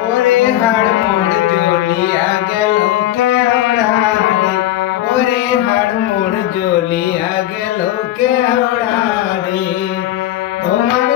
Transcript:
ওরে হাড় মোড় জ্বলিয়া গেল কেওড়া রে, ওরে হাড় মোড় জ্বলিয়া গেল কেওড়া রে। তোমার